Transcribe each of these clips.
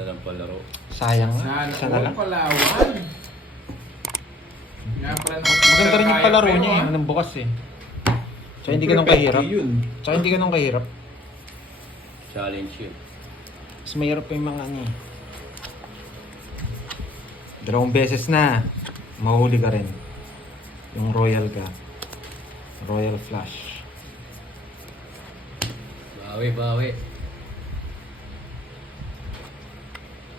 Ganda ng palaro. Sayang nga. Sana Isa na all lang. Palawan. Nga pala Maganda rin yung palaro niya eh. ah. Anong bukas eh. Tsaka hindi ganun kahirap. Tsaka hindi ganun kahirap. Challenge yun. Mas mahirap pa yung mga ano eh. 2 beses na. Mahuli ka rin. Yung Royal ka. Royal Flush. Bawi, bawi.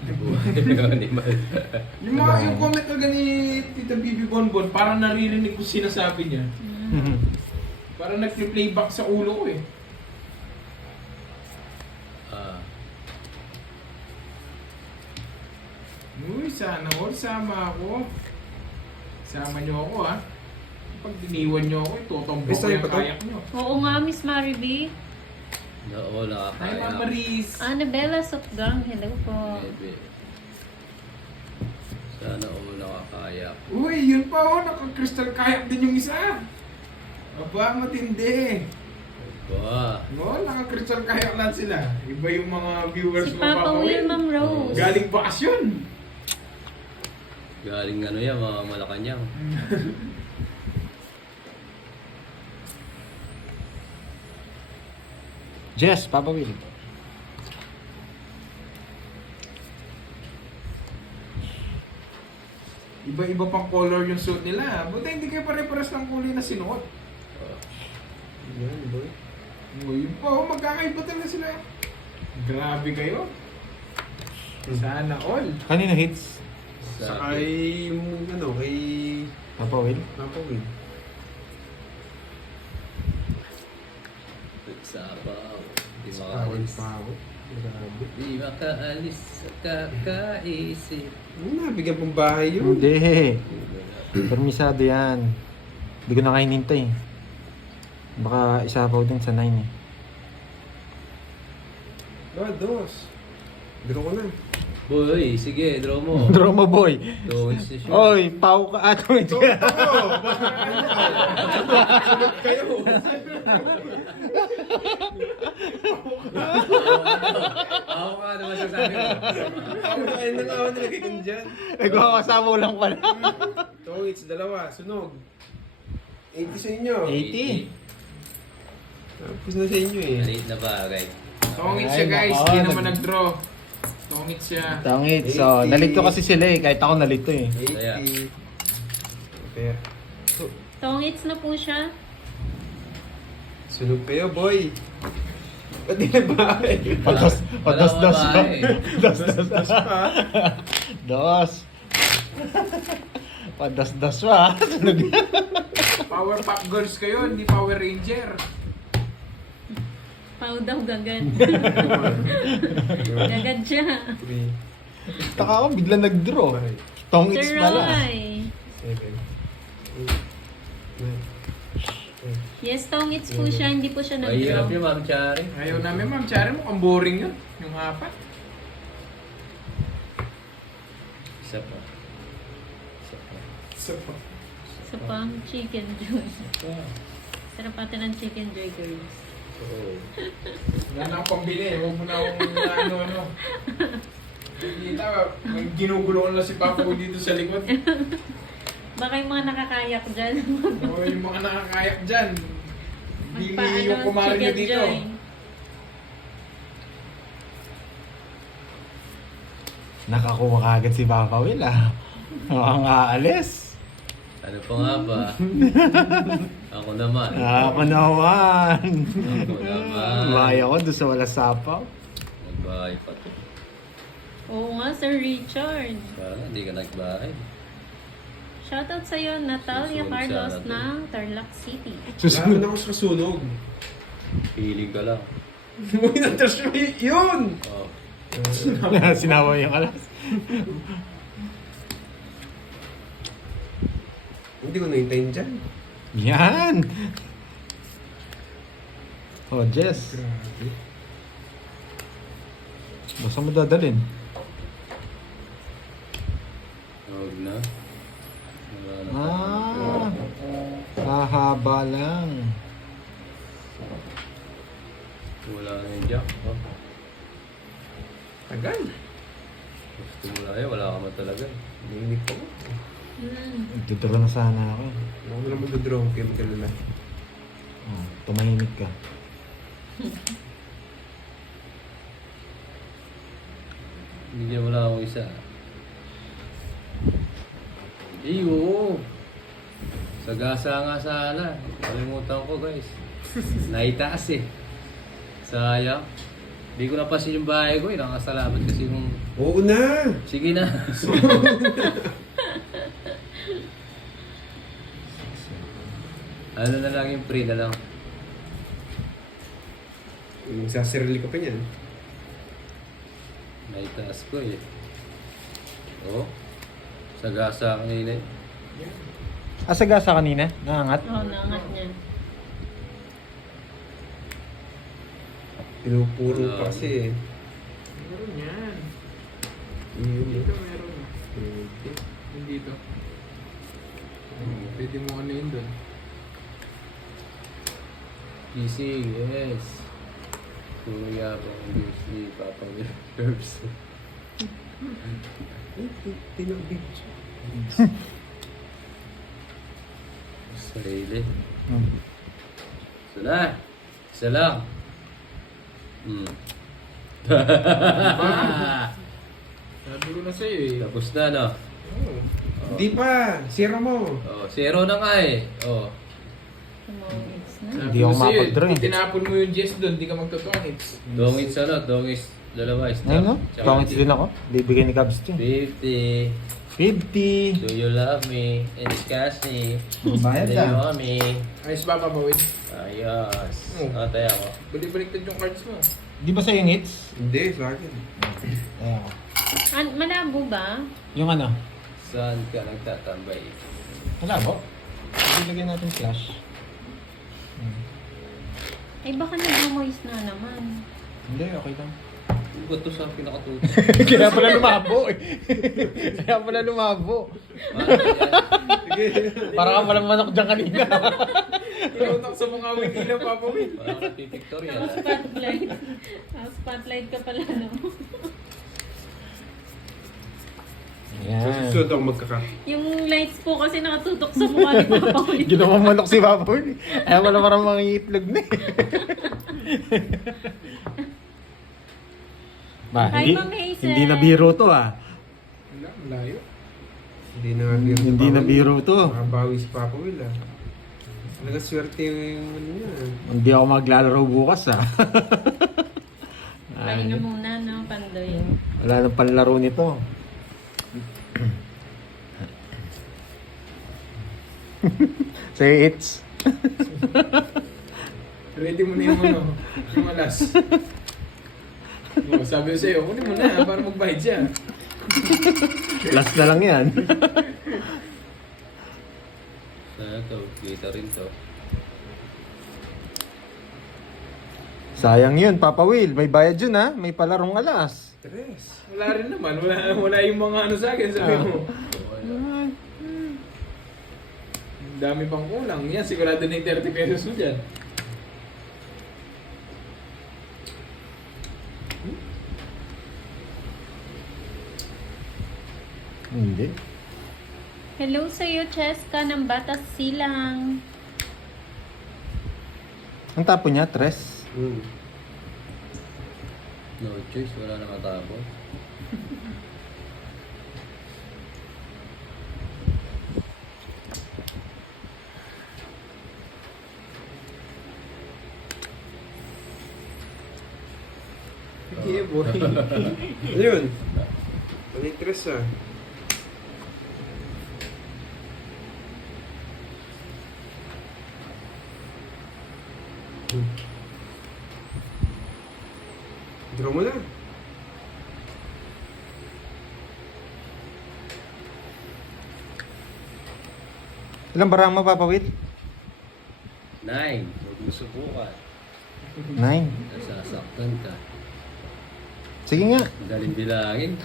Hindi ba? Yung comment talaga ni Tita Bibi Bonbon, parang naririnig ko sinasabi niya. Parang nag-playback sa ulo ko eh. Ah, Uy, sana all, sama ako. Sama niyo ako ha. Pag diniwan niyo ako, itutombo ko yung kayak niyo. Oo nga, Miss Mariby. oo, Hi, nakakaya. Mama Riz. Annabella Sokgang, hello po. Bebe. Sana all nakakaya. Uy, yun pa oh, naka-crystal kayak din yung isa. Aba, matindi. Ba, No, naka-crystal kayak lang sila. Iba yung mga viewers Si mo, Papa Will, Ma'am Rose. Galing bakasyon. galing ano yan, mga Malacanang. Jess, Papa Will. Iba-iba pang color yung suit nila. Buti hindi kayo pare-pares ng kulay na sinuot. Yan, boy. Uy, yun pa oh, magkakaiba talaga sila. Grabe kayo. Sana all. Kanino hits? Sa kay, yung ano, kay Papa Will? Papa Will. Sabaw. Di Kawan makaalis. pa ako. Grabe. Di makaalis sa kakaisip. Ano na, bigyan pong bahay yun. Hindi. Permisado yan. Hindi ko na kayo nintay. Baka isapaw din sa 9 eh. Dos. Draw ko na. Boy, sige, draw mo. Draw mo boy. Don't si shoot. Oy, pau ka ato. Sunod kayo. Ako ka naman sasabi mo. Ako na kayo nang awan nilagay ko dyan. Nagkakasabaw lang pala. Tongits, dalawa. Sunog. 80 sa inyo. 80. Tapos na sa inyo eh. Maliit na bagay. Tongit Ay, siya guys, nako, hindi naman nag-draw. Tongit siya. Tangit. So, 80. nalito kasi sila eh. Kahit ako nalito eh. 80. Okay. Tongits na po siya. Sunog kayo, boy. Ba't di na bahay? Pados pa. babae. Dos pa. Dos. Pados pa. Sunog. Power Pop Girls kayo, hindi Power Ranger. Pau daw gagad. Gagad siya. 3, Taka ako, bigla nag-draw. Tongits Sir pala. Roy. 7, 8, 9, 10. Yes, tongits po siya, hindi po siya Mahirap nag-draw. yun, Ma'am Chari. Ayaw namin ma'am, Chari mo, ang boring yun. Yung apat. Isa pa. Isa pa. So, Sa pang chicken joy. Ah, Sarap natin ng chicken joy, girls. oo. wala na akong pambili. Huwag mo na akong ano. Kita, may ginugulo lang si Papa ko dito sa likod. Baka yung mga nakakayak dyan. O yung mga nakakayak dyan. Hindi Magpaano, yung kumari nyo chicken dito. joy. Nakakuha ka agad si Papa Will ah. Mukhang aalis. Ano pa nga ba? Ako naman. Ako naman. Ako naman. Maya ko doon sa wala sapaw. Nagbahay pa to. Oo nga, Sir Richard. Sana hindi ka nagbahay. Shoutout sa'yo, Natalia Susunod Carlos sana ng Tarlac City. Susunod ako sa kasunog. Feeling ka lang. Uy, na-trash mo yun! Oh. Sinawa yung alas. Hindi ko na-hintayin dyan. Yan. Oh, Jess. Grabe. Basta mo dadalhin. Huwag na. Wala na. Hahaba lang. Wala na yung jack. Oh. Tagal. Gusto mo na wala ka man talaga. Nanginig ko. Tuturo na sana ako. Ako na lang mag-draw. Kaya magkalala. Oh, tumahimik ka. Bigyan mo lang ako isa. Oo. Sagasa nga sana. Kalimutan ko guys. Naitaas eh. Sayang. Hindi ko napasin yung bahay ko eh. Nakasalamat kasi yung... Oo na! Sige na. Ano na lang yung free na lang. Magsasarili ka pa niyan. Naitaas ko eh. Oo. Sagasa ang inay. Ah, sagasa kanina? Naangat? Oo, naangat niya. Pinupuro pa kasi eh. Meron yan. Yun. Dito meron. Yung dito. Pwede mo ano yun doon. Gising, yes. Kuya ko ang Disney, Papa Herbs. Tinabig. Sarili. Hmm. Isa na. Isa lang. Sabi ko na sa'yo eh. Tapos na, no? Hindi pa! Zero mo! Oh, zero na nga eh. Oh. Tumawag hits na. Sabi Hindi ko ako sa'yo, mapag-draw eh. tinapon mo yung Jess doon, di ka magtotongits. Dongits ano? Dongits dalawa. Ayun no? Tsaka Pangits din ako. Bibigyan ni Cubs to. 50. 50! Do you love me? And discuss me. Bayad Do ka. you want me? Ayos ba papawin? Ayos. Oh. Atay ako. Balik-baliktad yung cards mo. Di ba sa yung hits? Hindi, sa akin. Ayan ako. Malabo ba? Yung ano? Saan ka nagtatambay? Wala po. Ilagay natin flash. Ay, baka nag-moist na naman. Hindi, okay lang. Ba't to sa pinakatuto? Kaya pala lumabo eh. Kaya pala lumabo. Para ka pala manok dyan kanina. Tinutok sa mukha mo hindi na papawin. Parang napipictorial. Spotlight. Spotlight ka pala, no? Sa Ayan. susunod ako magkaka. Yung lights po kasi nakatutok sa mukha ni Papa Will. Ginawang manok si Papa Will. Kaya pala parang mga itlog na eh. Ba, Hi, hindi, Ma'am Hazel. hindi na biro to ah. Wala, malayo. Hindi na biro. Hindi na biro to. Makabawi si Papa Will ah. Talaga swerte yung ano niya. Hindi ako maglalaro bukas ah. Pahinga muna, no, Pandoy? Wala nang panlaro nito. Say it's. Ready mo na yung ano, yung alas. Oh, sabi ko sa'yo, kunin mo na para magbayad siya. Last na lang yan. Sana to, kita rin to. Sayang yun, Papa Will. May bayad yun ha. May palarong alas. Tres. Wala rin naman, wala yung mga ano sa akin, sabi mo. Ang dami pang kulang. Yan, sigurado na yung 30 pesos mo dyan. Hindi. Hello sa'yo, Cheska ng Batas Silang. Ang tapo niya, tres. No choice, wala na matapos. Yeah, boy. Ano yun? Ano yung tres ah? Draw mo na. Ilang barang mo, Papa Will? 9. Huwag mo subukan. 9. Nasasaktan ka. Sige nga. Daling bilangin.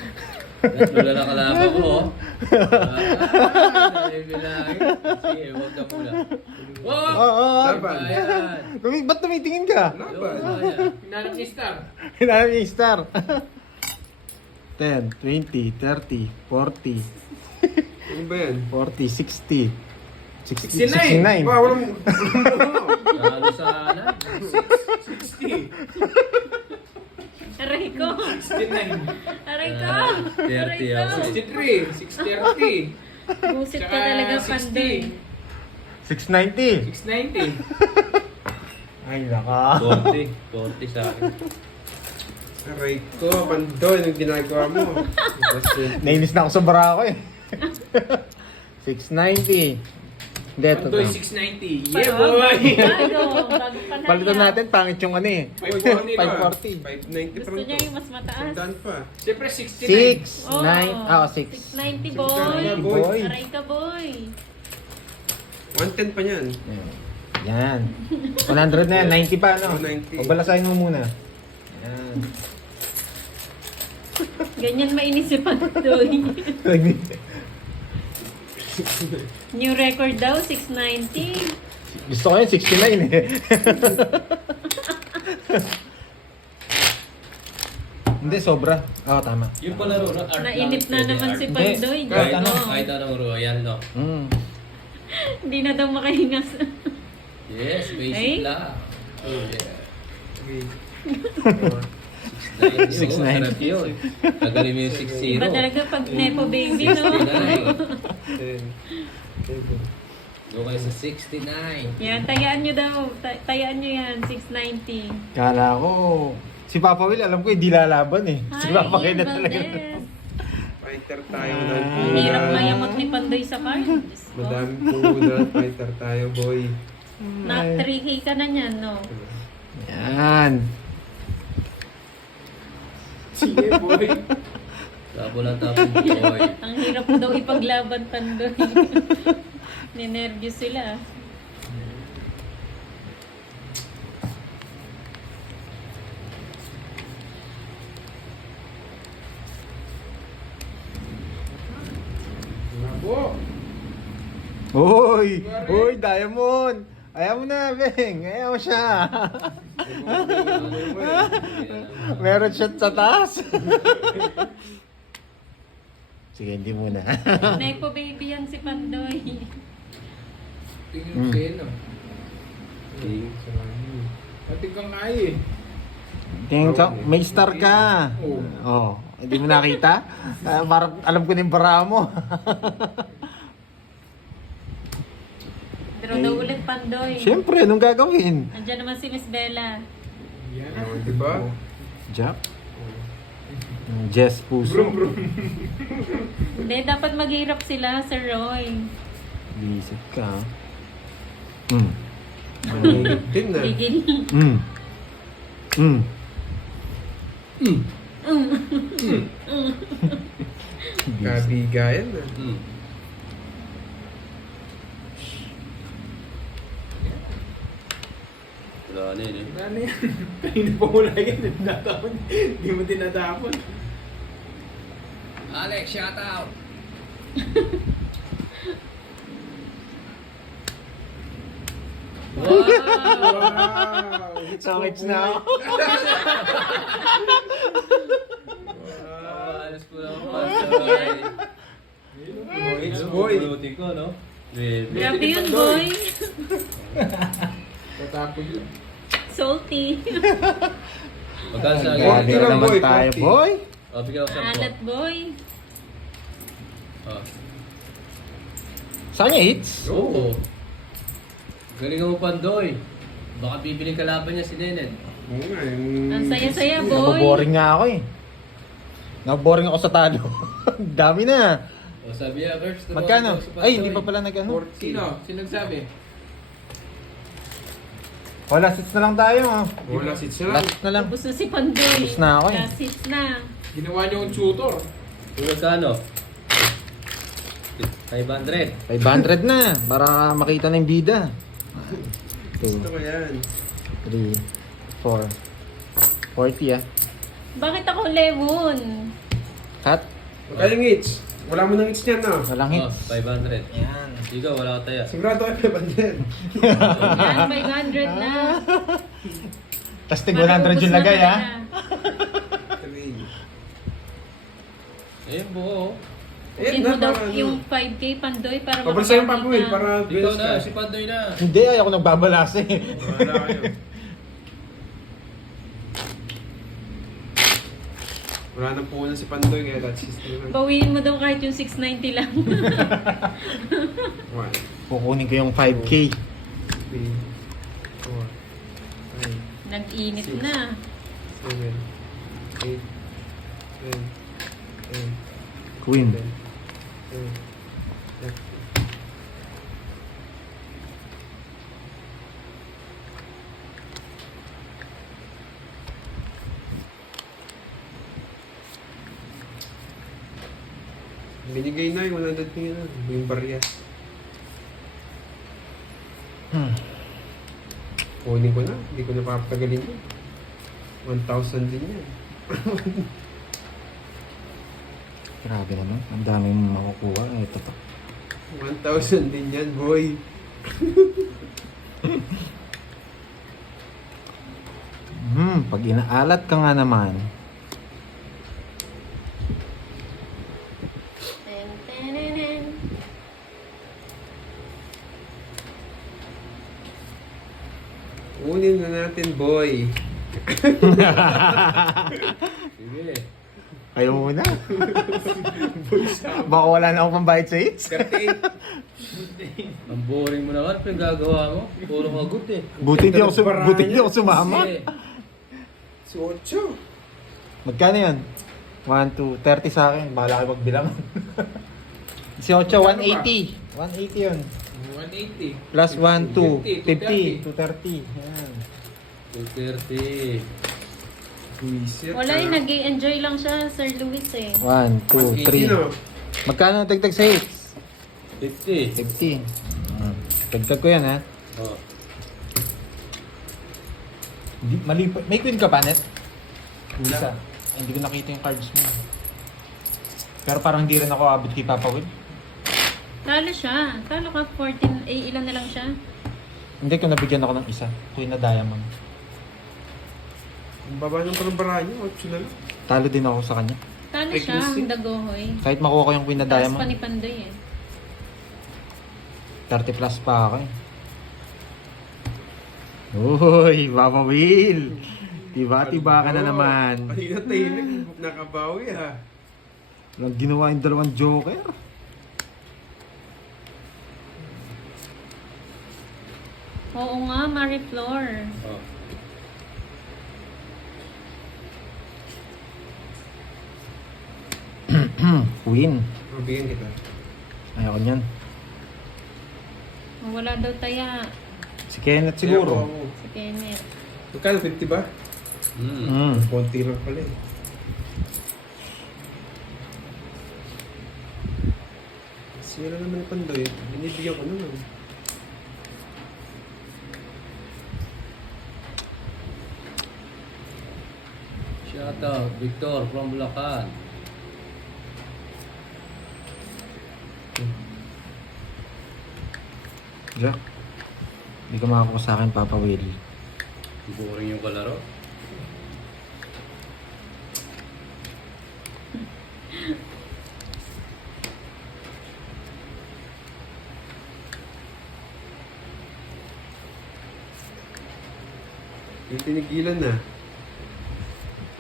Tatlo na lang kalaban ko, oh. Daling bilangin. Sige, huwag ka muna. Wow! Oo. Laban. Ayan. Ba't tumitingin ka? Laban. Ayan. Hinanap ni Star. Hinanap niya yung star. 10, 20, 30, 40, Ano ba yan? 40, 60, 69. 69. Ba, walang Ano sana? 60. Aray ko. 69. Aray ko. 30 ako. 63. 630. Busit ka Tsaka talaga, 60. Pandoy. 690. 690. Ay, naka. 40. 40 sa akin. aray ko, Pandoy, anong ginagawa mo? Nainis na ako sa bara ko eh. 690. Hindi, ito. Pandoy, 690. Yeah, boy! Bago pa na Palitan yan. natin, pangit yung ano eh. 540 na. 540. 590 Gusto pa niya yung mas mataas. Tandaan pa. Siyempre, 69. 6, Oo. 9, 6. 690, boy. Boy. Aray ka, boy. 110 pa niyan. Yan. 100 na yan, 90 pa no? 90. Pabalasahin mo muna. Yan. Ganyan mainis si Pandoy. New record daw, 690. Gusto ko yun, 69 eh. Hindi, sobra. Oo, tama. Yung palaro na art Nainip na lang, naman pwede si art. Pandoy. Kahit Diyos ano, ko. kahit anong royal, no? Hindi na daw makahinga sa... Yes, basic Ay? lang. Oh, yeah. Okay. 690. Sarap yun. Tagalin mo yung 6-0. Iba talaga pag Nepo baby, no? 69. Doon kayo sa 69. Yan, tayaan nyo daw. Tayaan nyo yan, 690. Kala ko, si Papa Will, alam ko, hindi lalaban eh. Si Hi, Papa Will na Ian talaga. Valdez. Fighter tayo ng Ah. Ang hirap punan. mayamot ni Pandoy sa card. Diyos ko. Madaming punan. Fighter tayo, boy. Na 3K ka na niyan, no? Yan. Sige, boy. Tapo lang tapo, boy. Ang hirap daw ipaglaban, Pandoy. Ninervyos sila. Bravo. Uy! Uy, Diamond! Ayaw mo na, Beng. Ayaw mo siya. Meron siya sa taas. Sige, hindi muna. Nepo baby yan si Pandoy. Tingin mo kayo, no? Pati kang kaya eh. Tingin ka, may star ka. Oo. Oh, hindi mo nakita? Parang alam ko na yung bara mo. Draw daw ulit, Pandoy. Siyempre, anong gagawin? Andiyan naman si Miss Bella. Yan. Oh, diba? Jack? Jess Puso. Brum, brum. Hindi, dapat maghirap sila, Sir Roy. Visit ka. Mm. Manginit din na. Bigil. Mm. Mm. Kabigayan na. Hmm. Wala na yun eh. Wala na yan. Kanina pa wala yan. Tinatapon. Hindi mo tinatapon. Alex, shout out! Wow! Wow! Sakits na ako. Alas ko lang It's boy. Pulutin ko, no? Baby. Grabe yun, boy. Tatapon yun. Salty. Magkano sa Grabe. Grabe akin? na naman boy, tayo, Poppy. boy. Oh, bigyan ko 10. Alat, boy. Oh. Saan niya hits? Oo. Galing mo, Pandoy. Baka bibiling kalaban niya si Nened. Oo nga, yung... Ang saya-saya, boy. Naboboring nga ako eh. Naboboring ako sa talo. Dami na. O sabi niya, Verbs, Magkano? Ay, hindi pa pala nag-ano. Sino? Sino nagsabi? Wala, sits na lang tayo. Wala sit siya lang. Last na lang. Tapos na si Pandoy. Tapos na ako eh. Last hits na. Ginawa niyo yung tutor. Kung magkano? 500. 500 na. Para makita na yung bida. Gusto 2, ko yan. 3, 4. 40 ah. Bakit ako lemon? Cut. Magkano yung hits? Wala mo ng hits niyan, no? Walang Oh, hits. 500. Yan. Ikaw, wala ka taya. Sigurado kayo ba din? Yan, 500 na. Tapos tig 100 yung lagay ah. Three. Eh, buo. Hindi mo daw yung 5K pandoy para Pabalsa yung Papa Will ka. para Ikaw bills na, ka. si Pandoy na. Hindi, ako nagbabalas eh. Wala kayo. Wala nang puhunan si Pandoy kaya that's his thing. Bawiin mo daw kahit yung 690 lang. 1, Kukunin ko yung 5K. 3, 4, 5, Nag-init na. 7, 8, 9, 10, Queen. 11, 12, 13. Binigay na yung 100 niya na. Yung barya. Kunin ko na. Hindi ko na papatagalin yun. 1,000 din yan. Grabe naman. Ang daming makukuha. Ito pa. 1,000 din yan, boy. Pag inaalat ka nga naman. Ten, tenenen. Kunin na natin, boy. Sige. Kayo muna. Baka wala na akong pambayad sa hits. 38. Ang boring mo naman, pero yung gagawa mo. Puro kagut eh. Buti hindi ako sumama. Sige. Si Ocho. Magkano yan? 1, 2, 30 sa akin. Bahala kayo magbilang. Si 8, 180. 180 yun. 180. Plus 1, 2, 50, 50, 230. Yan. 230. Buisit. Wala yun, nag-enjoy lang siya, Sir Luis eh. 1, 2, 3. Magkano tagtag sa hits? 50. 50. Tagtag ko yan ha. Oh. Mali pa. May queen ka pa, Net? Isa. Hindi ko nakita yung cards mo. Pero parang hindi rin ako abot kay Papa Will. Talo siya. Talo ka 14, ilan na lang siya? Hindi ko nabigyan ako ng isa. Queen na diamond. Ang baba ng parang niya, 8 na lang. Talo din ako sa kanya. Talo Ay, siya, Chrissy. ang dagohoy. Kahit makuha ko yung queen na Taas pa diamond, ni Pandoy eh. 30 plus pa ako eh. Uy, Papa Will! Tiba-tiba ka na naman. Kanina tayo nakabawi ha. Walang ginawa yung dalawang joker. Oo nga, Marie Flor. Oh. Queen. Mabigyan kita. Ayoko niyan. Wala daw taya Si Kenneth siguro. si Kenneth. Magkano? 50 ba? Konti lang pala eh. Sira naman yung Pandoy. Binibigyan ko naman. Shout out, Victor from Bulacan. Jack. Hindi ka makakuha sa akin, Papa Will. Boring yung kalaro. Yung tinigilan na.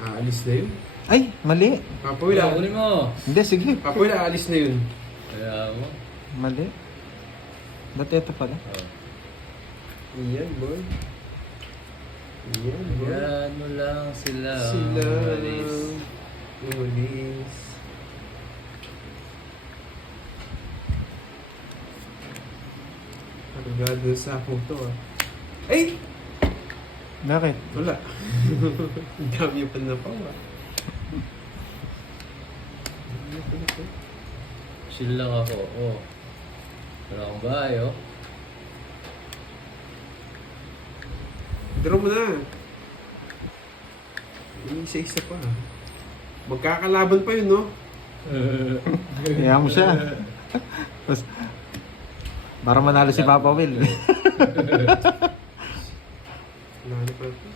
Aalis na yun. Ay, mali. Papa Will, Kunin mo. Hindi, sige. Papa Will, aalis na yun. Kaya mo. Mali. Ba't ito pala? Oh. Iyan, boy. Iyan, boy. Yan mo lang sila. Sila. Alis. Umalis. Karugado sa ako to ah. Ay! Bakit? Wala. Ang dami pa na pa ah. Chill lang ako. Oh. Wala akong bahay, oh. Draw mo na. Isa-isa pa. Magkakalaban pa yun, no? Kaya mo siya. Tapos, para manalo si Papa Will. Wala na pala ito.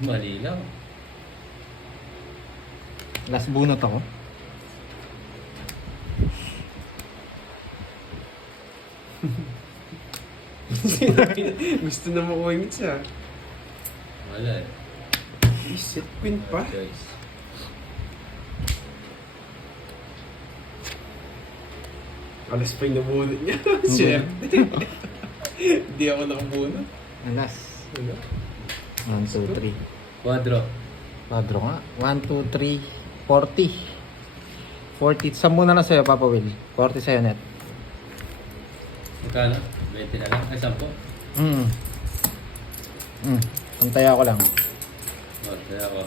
Mali lang. Last bunot ako. Gusto na makuha yung hits ah. Wala eh. Set queen pa. Choice. Alas pa yung nabunot niya. Swerte. Hindi ako nakabunot. Alas. Wala. 1, 2, 3. Quadro. Quadro nga. 1, 2, 3, 40. 40. Saan muna lang sa'yo, Papa Will? 40 sa'yo, net. Magkano? 20 na lang. Ay, 10. Antay ako lang. Kaya ako.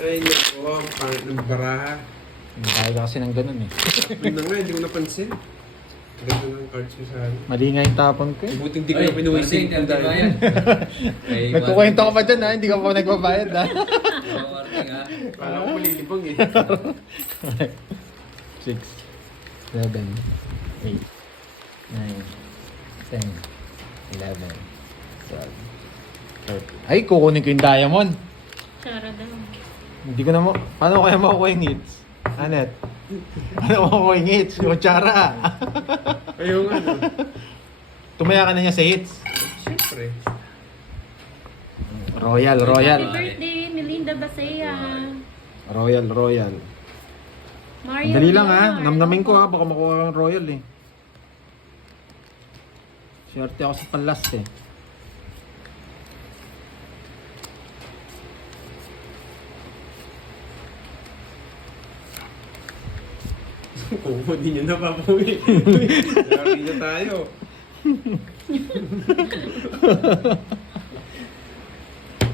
Ay, naku. Pangit ng baraha. Hindi ka kasi ng ganun eh. Yun na nga, hindi ko napansin. Ganda ng cards mo sa akin. Mali nga yung tapon ko eh. Buti hindi ko na pinuwisin kung dahil. Nagkukwento ka pa dyan ha, hindi ka pa nagbabayad ha. Warning ha. Kala ko malilibang eh. 6, 7, 8, 9, 10, 11, 12, 13. Ay, kukunin ko yung diamond. Chara daw. Hindi ko na mo. Paano ko kaya makukuha yung hits? Anet? Paano makukuha yung hits? Kutsara. Ayaw nga no. Tumaya ka na niya sa hits. Siyempre. Royal. Happy birthday, Melinda Basea. Royal. Mario Dali lang ha. Villar. Namnamin ko ha. Baka makuha ng Royal eh. Swerte ako sa palas eh. Kukunin niyo na papuwi. Grabe na tayo.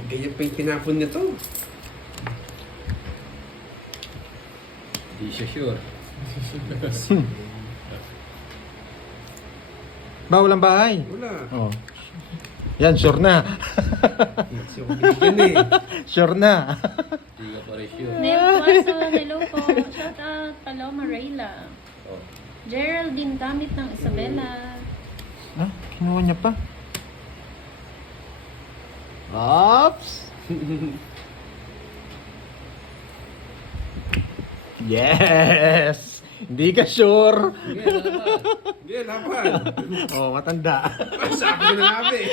Ganyan pa yung tinapon nito. Di siya sure. Bawal ang bahay. Wala. Oh. Yan, sure na. Hits yung binigyan eh. Sure na. Di ka pa rin sure. Nel Cuaso, hello po. Shout out, Paloma Rayla. Oh. Geraldine Gamit ng Isabela. Ah, kinuha niya pa. Ops! Yes! Hindi ka sure. Hindi, laban. Oh, matanda. Sabi ko na nga ba eh.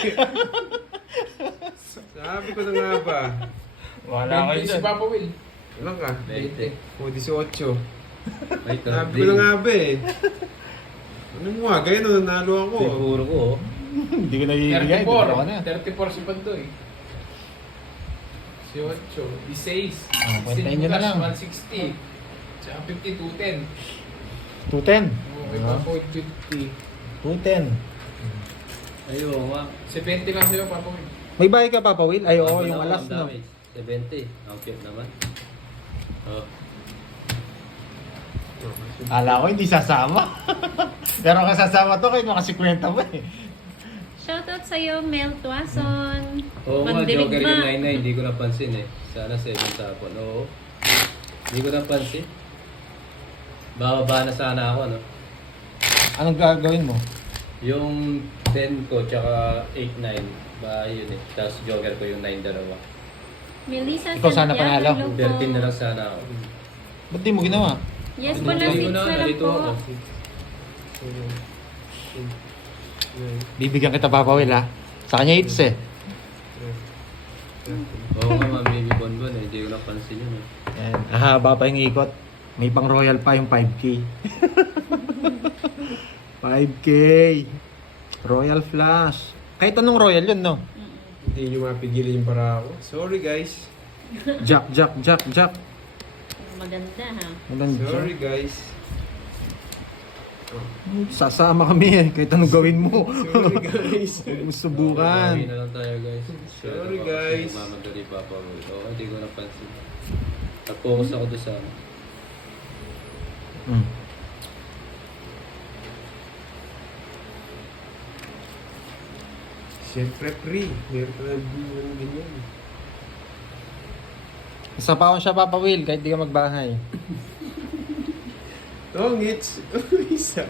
Sabi ko na nga ba. Wala kayo Si dyan. Papa Will. Ilan ka? 20. O, 18. Wait, Sabi ko na nga ba eh. Ano mo nga, gaya na nanalo ako. Siguro ko oh. Hindi ko nabibigay. 34 si Pandoy. 18, 16, Ah, kwentahin nyo na lang. 160. Tsaka 50, 210. 210. Okay, Papa Will, 50. 210. Ayun nga. 70 lang sa'yo, Papa Will. May bahay ka, Papa Will? Ay, oo, Ako yung na, alas, ang no? damage. 70. Ang cute naman. Oh. Ala ko, hindi sasama. Pero kung sasama to, kahit makasikwenta mo eh. Shout out sa'yo, Mel Tuason. Oo nga, Mandirigma. Joker yung 99. Hindi ko napansin eh. Sana 7 tapon. Oo. Hindi ko napansin. Bababa na sana ako, no? Anong gagawin mo? Yung 10 ko, tsaka 8-9. Ba, yun eh. Tapos Joker ko yung 9 dalawa. Melissa Ikaw sana Santiago, panalo. hello Yung po. 13 na lang sana ako. Ba't di mo ginawa? Yes po na Hindi si ko na, Sarah nalito po. ako. Bibigyan kita, Papa Will, ha? Sa kanya hits eh. Oo nga, ma'am, baby bonbon eh. Hindi ko napansin yun eh. Yan. Haba pa yung ikot. May pang royal pa yung 5K. 5K. Royal flash. Kahit anong royal yun, no? Hindi nyo mapigilan yung para ako. Sorry guys. Jack. Maganda ha. Walang Sorry jack. guys. Sasama kami eh. Kahit anong gawin mo. Sorry guys. Huwag mo subukan. Gawin na lang tayo, guys. Sorry, guys. Mamadali pa pa. Oo, hindi ko napansin. Nag-focus ako doon sa... Hmm. Siyempre free. Meron ka na ng ganyan. Isa pa siya, Papa Will, kahit di ka magbahay. Tongits. Isa.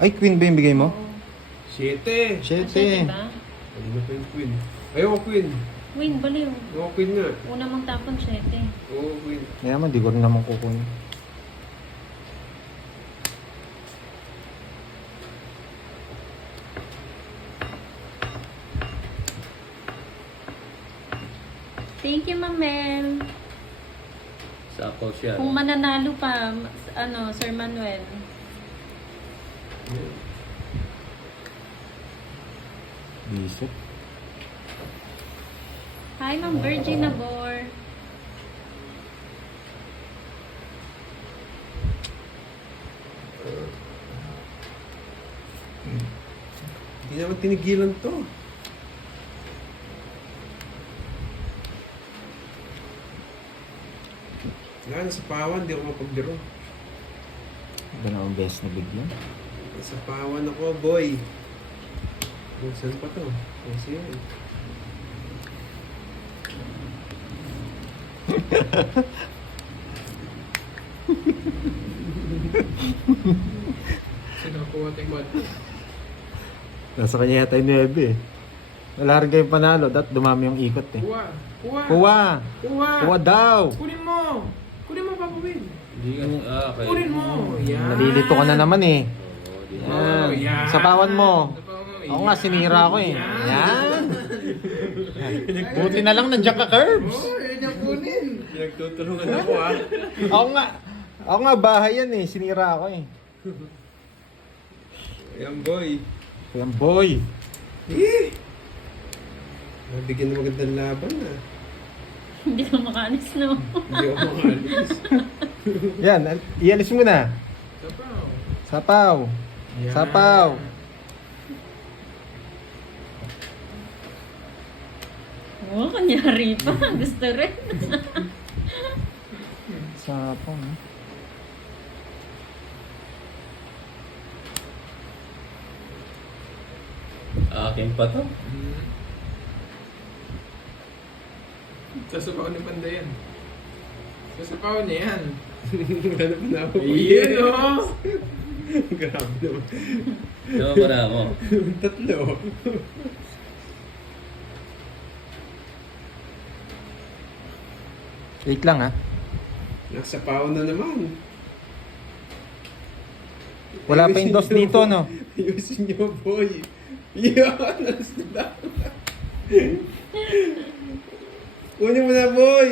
Ay, queen ba yung bigay mo? Oo. 7. Siyete. Ba? Ano pa yung queen? Ayoko queen. Win, baliw. Ayoko queen nga. Una mong tapon, 7. Oo, queen. Kaya naman, di ko rin naman kukunin. Thank you, Ma'am Mel. Sapaw siya. Kung mananalo pa, ano, Sir Manuel. Bisip. Hi, Ma'am Virgin Nabor. Hindi naman tinigilan to. Wala, nasa pawan, di ako mapagbiro. Iba na ang best na bigyan. Nasa pawan ako, boy. Kung saan pa to? Kasi yan. Sino kuha tayong bad? Nasa kanya yata yung 9 eh. Wala rin kayong panalo. Dumami yung ikot eh. Kuha! Kuha! Kuha! Kuha! Kuha daw! Kunin mo! Kunin mo, Papa Will! Hindi ka, okay. Kunin mo! Yan! Nalilito ka na naman eh. Oo, di ba? Yan. Oh, yan. Sapawan mo. Sapawan mo. Ako nga, sinira ko eh. Yan. Yan! Buti na lang nandiyan ka, Curbs. Oh, yun yung kunin! Pinagtutulungan ako, ha? Ako nga, bahay yan eh. Sinira ako eh. Ayan, boy. Ayan, boy. Eh! Nabigyan ng magandang laban, ha? Hindi ka makaalis, no? Hindi ako makalis. Yan, ialis mo na. Sapaw! Sapaw. Yan. Sapaw. Oo, kanyari pa. Gusto rin. Sapaw. Akin pa to. Sasapaw ni Panda yan. Sasapaw niya yan. Wala pa na ako. Iyan o! Grabe naman. Diba para mo? Tatlo. Wait lang ha. Nasa paon na naman. Wala pa yung dos dito, no? Ayusin niyo, boy. Yan, alas na. Kunin mo na, boy.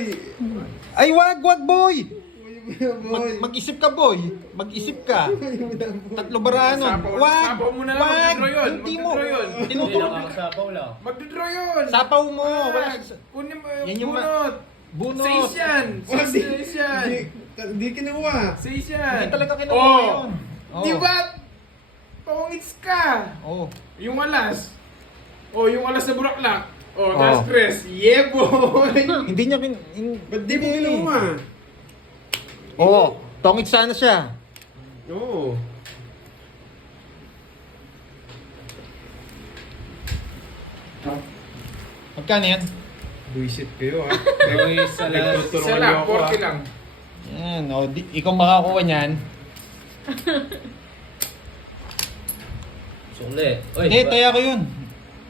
Ay, wag, boy! Kunin mo na, boy. Mag-isip ka, boy. Mag-isip ka. Kunin mo na, boy. Tatlo barahanon. Sapaw- Wag! sapaw mo na lang, Wag! magdodraw yun, Hindi mo. magdodraw yun. Hindi, Tinuturo. nakakasapaw lang. Magdodraw yun! Sapaw mo. Wag. Wala. Kunin mo Yan yung yung ma- bunot! Bunot. Sais yan! Wag, di- Sais yan! Hindi kinuha. Sais yan! Hindi talaga kinuha Oh! yun. Oh. Di ba? Pangits ka! Oh. Yung alas. Yung alas na bulaklak. Oh. Tapos press. Yeah, boy! Hindi niya Ba't di mo kinuha? Oo. Tongit sana siya. Oo. Magkano yan? Buisit kayo, ha? Uy, sa last. Isa Nagtuturuan niyo lang, ako, ha? 40 lang. Yan. O, ikaw makakuha niyan. Sukli. Uy, Hindi, taya ko yun.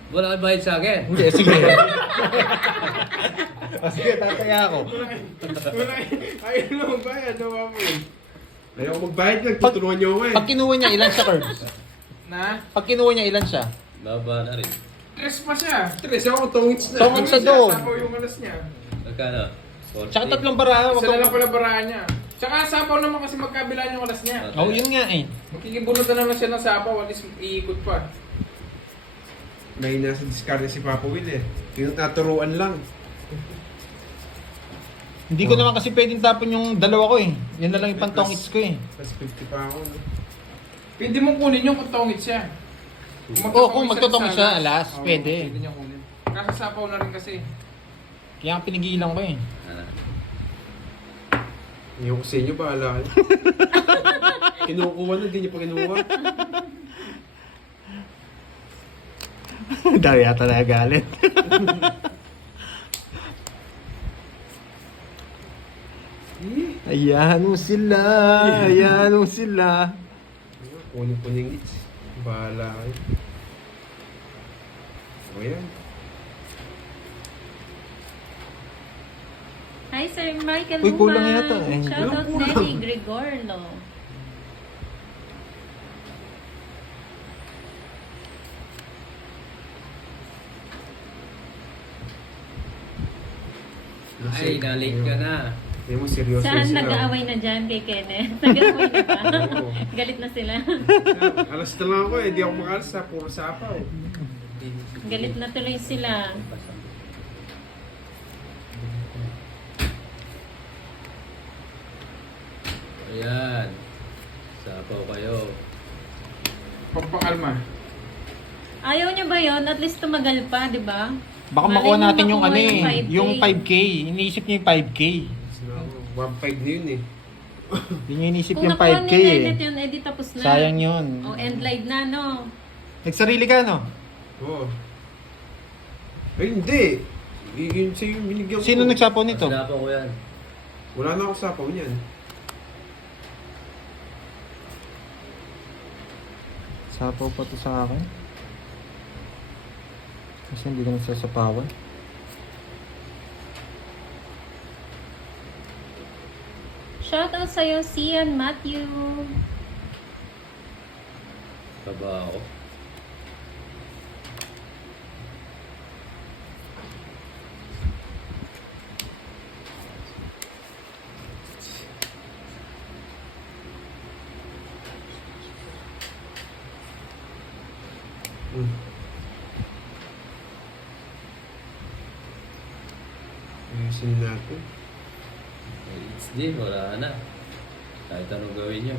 wala kang bayad sa akin. Hindi, sige. O sige, tataya ako. Ayun lang ba? Ano ba mo yun? Ayaw ko magbayad, nagtutulungan niyo ako, eh. Pag kinuha niya, ilan siya, Curbs? Na? Pag kinuha niya, ilan siya? Baba na rin. Tres pa siya. Tres ako, tongits na. Tongits. Sa doon. Sapaw yung alas niya. Magkano? 40? Tsaka tatlong baraha. Isa na lang pala barahan niya. Tsaka sapaw naman kasi magkabilaan yung alas niya. Oh, yun nga eh. Magkikibunod na lang siya ng sapaw, at least iikot pa. May nasa discard si Papa Will, eh. Tinaturuan lang. Hindi ko naman kasi pwedeng tapon yung dalawa ko eh. Yan na lang yung pantongits ko eh. Plus 50 pa ako, no? Pwede mong kunin yung kung tongit siya. Oo, kung magtotongit siya, sa alas, Oo, pwede. Pwede niya kunin. Kasasapaw na rin kasi. Kaya ang pinigilan ko eh. Ayoko sa inyo, bahala kayo. Kinukuha na, hindi niyo pa kinuha. Dahil yata nagagalit. Ayan mo sila. Ayan mo sila. Kunin po ng hits. Bahala kayo. O yan. Hi, Sir Michael Uy, kulang Lumang. yata eh. Shoutout Kulang. Nelly Gregorlo. Ay, na-late ka na. Hindi mo seryoso Saan sila. nag-aaway na dyan kay Kenneth? Nag-aaway na ba? Oo. Galit na sila. Alas na lang ako eh. Di ako makalas sa puro sapaw. Galit na tuloy sila. Ayan. Sapaw kayo. Pampakalma. Ayaw niya ba yun? At least tumagal pa, di ba? Baka Malay makuha mo natin yung makuha ano yung eh, 5K. yung 5K. Iniisip niya yung 5K. 1.5 na yun eh. Yun yung iniisip Kung yung nakuha 5K ni eh. Kenneth yun, edi tapos na. Sayang yun. O, end live na, no? Nagsarili ka, no? Oo. Ay, hindi. Yun sa'yo yung binigyan ko. Sino nagsapaw nito? Sinapaw ko yan. Wala na ako sapaw niyan. Sapaw pa to sa akin. Kasi hindi ka nagsasapawan. Shoutout sa'yo, Sian Matthew. Kaba ako. Hmm. Ayusin natin. It's di, wala na. Kahit anong gawin nyo.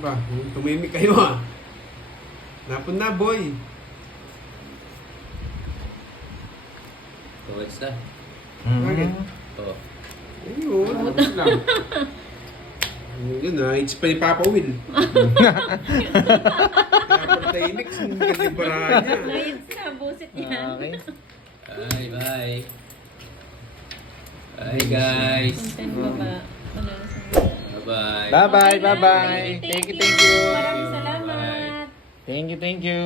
Ba, tumimik kayo ah. Napon na boy. Tuwits na. Bakit? Oo. Ayun. Tapos lang. Yun ah, it's pa ni Papa Will. Kaya pala tahimik, sinigalimbarahan niya. Lights na, busit yan. Okay. Bye, bye. Bye, guys. Content ba ba? Wala na sa Bye-bye. Bye-bye, Okay lang. bye-bye. Thank you, thank you. Maraming salamat. Thank you, thank you.